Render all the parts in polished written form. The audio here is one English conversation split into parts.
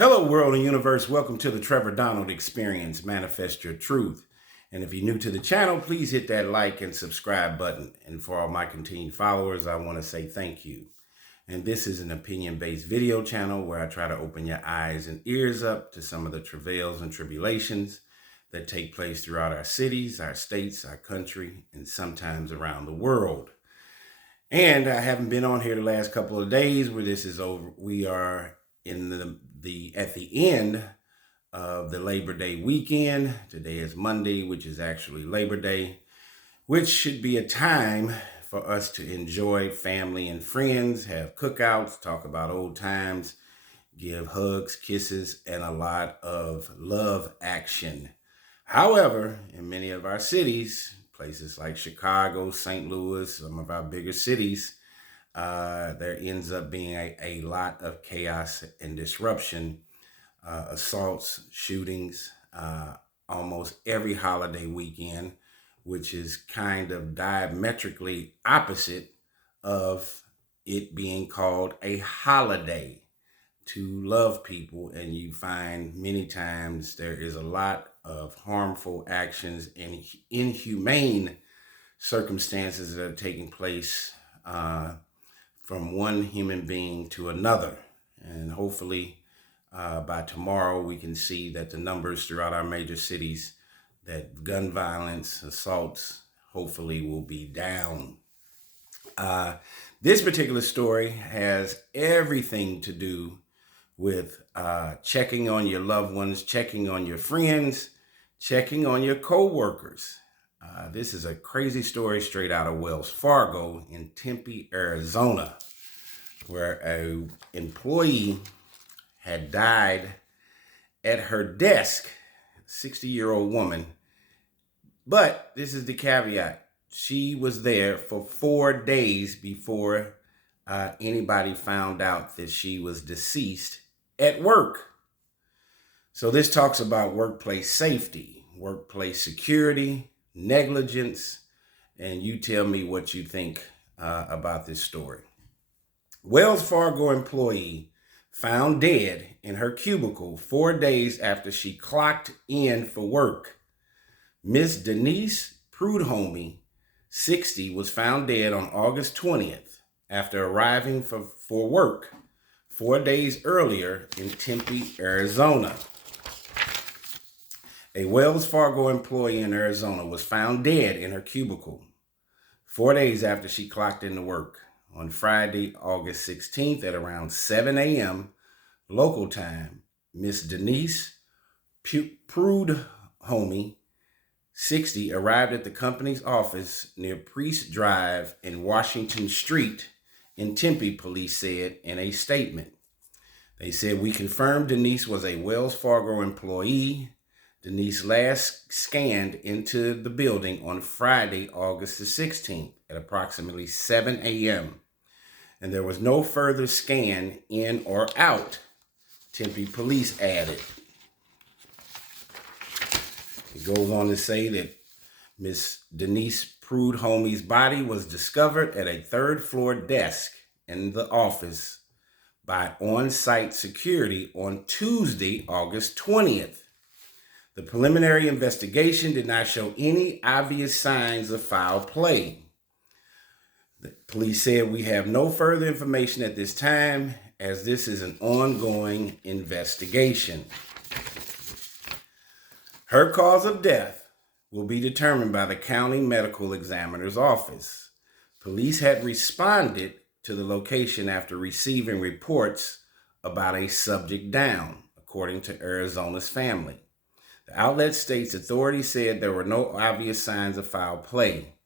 Hello, world and universe. Welcome to the Trevor Donald Experience. Manifest your truth. And if you're new to the channel, please hit that like and subscribe button. And for all my continued followers, I want to say thank you. And this is an opinion-based video channel where I try to open your eyes and ears up to some of the travails and tribulations that take place throughout our cities, our states, our country, and sometimes around the world. And I haven't been on here the last couple of days where this is over. We are in at the end of the Labor Day weekend. Today is Monday, which is actually Labor Day, which should be a time for us to enjoy family and friends, have cookouts, talk about old times, give hugs, kisses, and a lot of love action. However, in many of our cities, places like Chicago, St. Louis, some of our bigger cities, there ends up being a lot of chaos and disruption, assaults, shootings, almost every holiday weekend, which is kind of diametrically opposite of it being called a holiday to love people. And you find many times there is a lot of harmful actions and inhumane circumstances that are taking place from one human being to another. And hopefully by tomorrow we can see that the numbers throughout our major cities, that gun violence, assaults, hopefully will be down. This particular story has everything to do with checking on your loved ones, checking on your friends, checking on your co-workers. This is a crazy story straight out of Wells Fargo in Tempe, Arizona, where an employee had died at her desk, 60-year-old woman. But this is the caveat. She was there for 4 days before anybody found out that she was deceased at work. So this talks about workplace safety, workplace security, negligence, and you tell me what you think about this story. Wells Fargo employee found dead in her cubicle 4 days after she clocked in for work. Miss Denise Prudhomme, 60, was found dead on August 20th after arriving for work 4 days earlier in Tempe, Arizona. A Wells Fargo employee in Arizona was found dead in her cubicle 4 days after she clocked into work on Friday, August 16th at around 7 a.m. local time. Miss Denise Prudhomme, 60, arrived at the company's office near Priest Drive and Washington Street in Tempe, police said in a statement. They said, "We confirmed Denise was a Wells Fargo employee. Denise last scanned into the building on Friday, August the 16th at approximately 7 a.m. and there was no further scan in or out," Tempe police added. It goes on to say that Miss Denise Prudhomme's body was discovered at a third-floor desk in the office by on-site security on Tuesday, August 20th. The preliminary investigation did not show any obvious signs of foul play. The police said, "We have no further information at this time, as this is an ongoing investigation." Her cause of death will be determined by the county medical examiner's office. Police had responded to the location after receiving reports about a subject down, according to Arizona's family. The outlet states authorities said there were no obvious signs of foul play.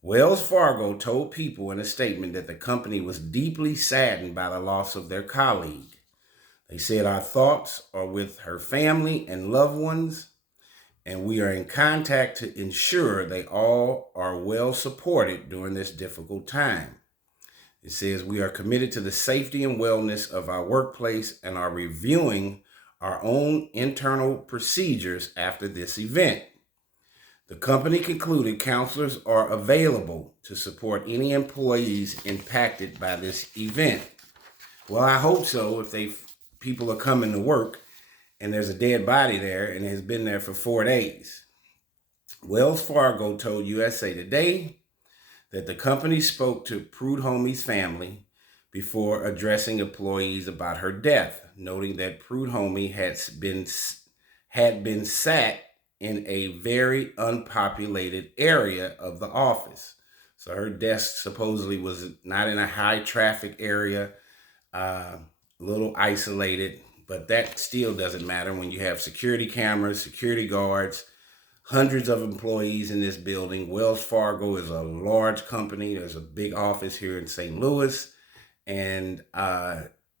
Wells Fargo told people in a statement that the company was deeply saddened by the loss of their colleague. They said, "Our thoughts are with her family and loved ones, and we are in contact to ensure they all are well supported during this difficult time." It says, "We are committed to the safety and wellness of our workplace and are reviewing our own internal procedures after this event." The company concluded counselors are available to support any employees impacted by this event. Well, I hope so, if they people are coming to work and there's a dead body there and it has been there for 4 days. Wells Fargo told USA Today that the company spoke to Prudhomme's family before addressing employees about her death, noting that Prudhomme had been sat in a very unpopulated area of the office. So her desk supposedly was not in a high traffic area, a little isolated, but that still doesn't matter when you have security cameras, security guards, hundreds of employees in this building. Wells Fargo is a large company. There's a big office here in St. Louis, and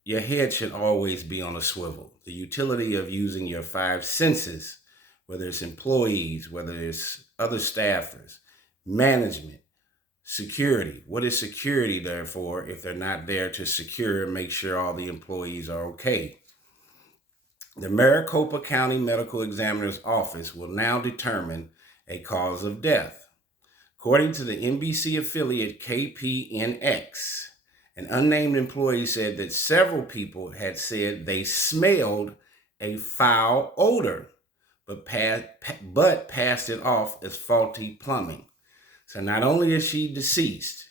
your head should always be on a swivel. The utility of using your 5 senses, whether it's employees, whether it's other staffers, management, security. What is security there for if they're not there to secure and make sure all the employees are okay? The Maricopa County Medical Examiner's Office will now determine a cause of death. According to the NBC affiliate KPNX, an unnamed employee said that several people had said they smelled a foul odor, but passed it off as faulty plumbing. So not only is she deceased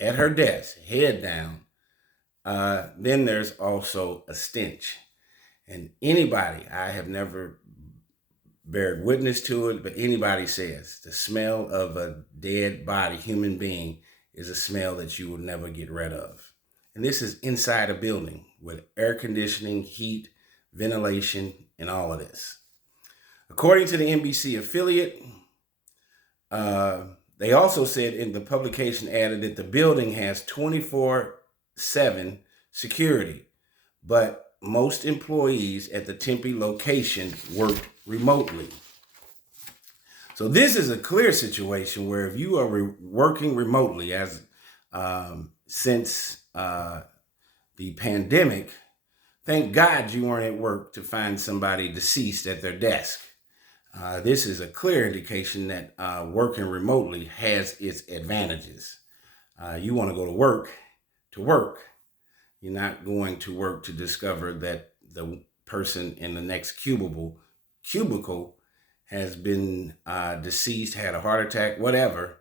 at her desk, head down, then there's also a stench. And anybody, I have never bared witness to it, but anybody says the smell of a dead body, human being, is a smell that you will never get rid of. And this is inside a building with air conditioning, heat, ventilation, and all of this. According to the NBC affiliate, they also said in the publication added that the building has 24/7 security, but most employees at the Tempe location worked remotely. So this is a clear situation where if you are working remotely as since the pandemic, thank God you weren't at work to find somebody deceased at their desk. This is a clear indication that working remotely has its advantages. You want to go to work. You're not going to work to discover that the person in the next cubicle has been deceased, had a heart attack, whatever,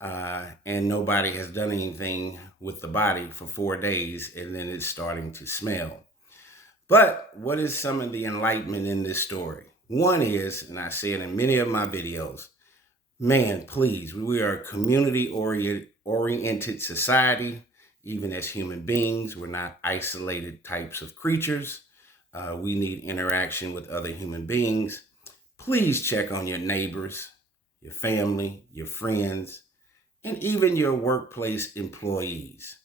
and nobody has done anything with the body for 4 days, and then it's starting to smell. But what is some of the enlightenment in this story? One is, and I say it in many of my videos, man, please, we are a community-oriented society. Even as human beings, we're not isolated types of creatures. We need interaction with other human beings. Please check on your neighbors, your family, your friends, and even your workplace employees.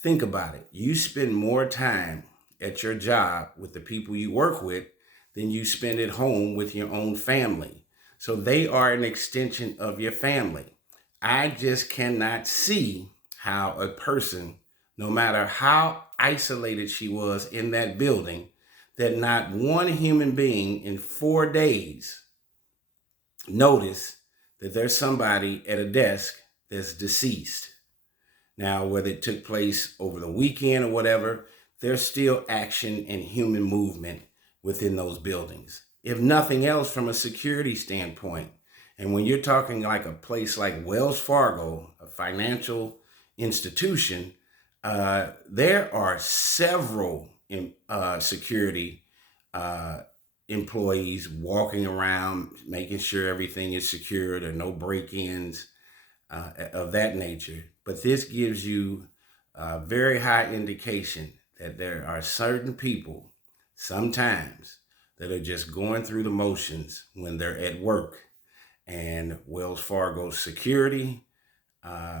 Think about it. You spend more time at your job with the people you work with than you spend at home with your own family. So they are an extension of your family. I just cannot see how a person, no matter how isolated she was in that building, that not one human being in 4 days noticed that there's somebody at a desk that's deceased. Now, whether it took place over the weekend or whatever, there's still action and human movement within those buildings. If nothing else, from a security standpoint. And when you're talking like a place like Wells Fargo, a financial institution, there are several security employees walking around, making sure everything is secure, there are no break-ins of that nature. But this gives you a very high indication that there are certain people sometimes that are just going through the motions when they're at work. And Wells Fargo's security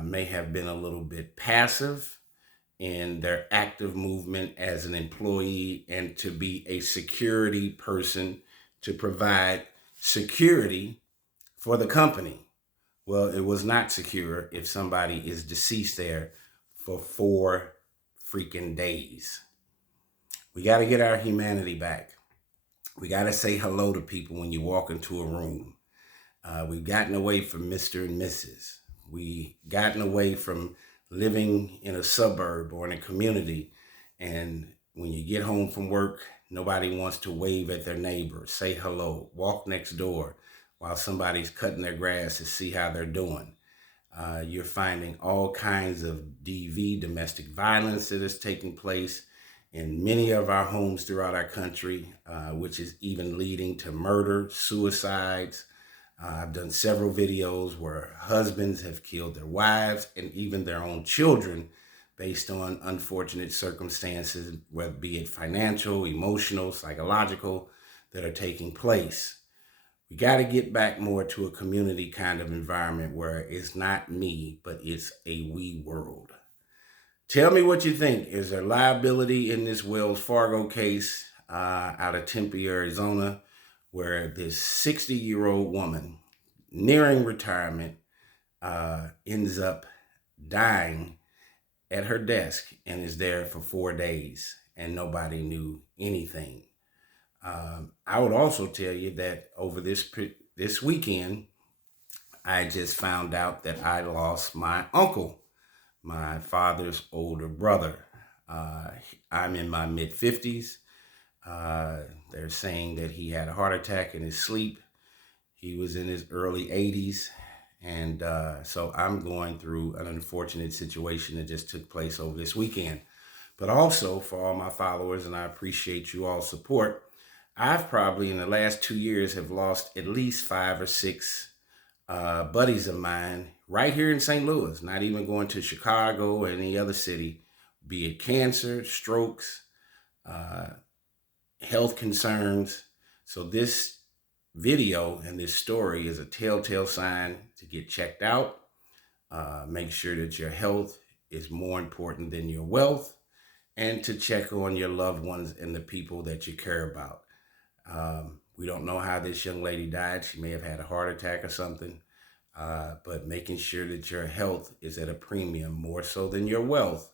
may have been a little bit passive in their active movement as an employee and to be a security person to provide security for the company. Well, it was not secure if somebody is deceased there for 4 freaking days. We got to get our humanity back. We got to say hello to people when you walk into a room. We've gotten away from Mr. and Mrs. We've gotten away from living in a suburb or in a community and When you get home from work, nobody wants to wave at their neighbor, say hello, walk next door while somebody's cutting their grass to see how they're doing. You're finding all kinds of domestic violence that is taking place in many of our homes throughout our country, which is even leading to murder, suicides. I've done several videos where husbands have killed their wives and even their own children based on unfortunate circumstances, whether be it financial, emotional, psychological, that are taking place. We got to get back more to a community kind of environment where it's not me, but it's a we world. Tell me what you think. Is there liability in this Wells Fargo case out of Tempe, Arizona, where this 60-year-old woman nearing retirement ends up dying at her desk and is there for 4 days and nobody knew anything? I would also tell you that over this weekend, I just found out that I lost my uncle, my father's older brother. I'm in my mid-50s. They're saying that he had a heart attack in his sleep. He was in his early 80s. And so I'm going through an unfortunate situation that just took place over this weekend. But also for all my followers, and I appreciate you all's support, I've probably in the last 2 years have lost at least 5 or 6 buddies of mine right here in St. Louis, not even going to Chicago or any other city, be it cancer, strokes, health concerns. So this video and this story is a telltale sign to get checked out. Make sure that your health is more important than your wealth, and to check on your loved ones and the people that you care about. We don't know how this young lady died. She may have had a heart attack or something, but making sure that your health is at a premium more so than your wealth,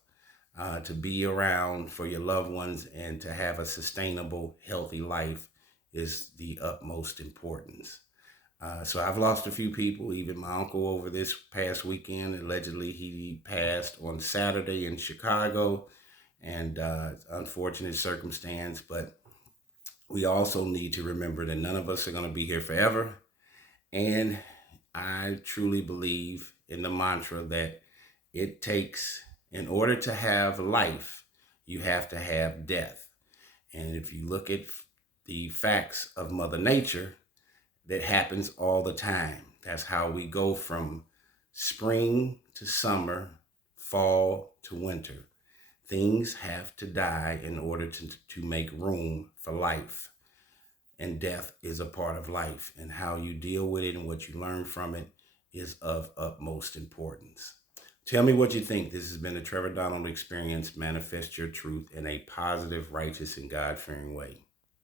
to be around for your loved ones and to have a sustainable, healthy life is the utmost importance. So I've lost a few people, even my uncle over this past weekend. Allegedly, he passed on Saturday in Chicago, and unfortunate circumstance. But we also need to remember that none of us are going to be here forever. And I truly believe in the mantra that it takes, in order to have life, you have to have death. And if you look at the facts of Mother Nature, that happens all the time. That's how we go from spring to summer, fall to winter. Things have to die in order to make room for life. And death is a part of life. And how you deal with it and what you learn from it is of utmost importance. Tell me what you think. This has been the Trevor Donald Experience. Manifest your truth in a positive, righteous, and God-fearing way.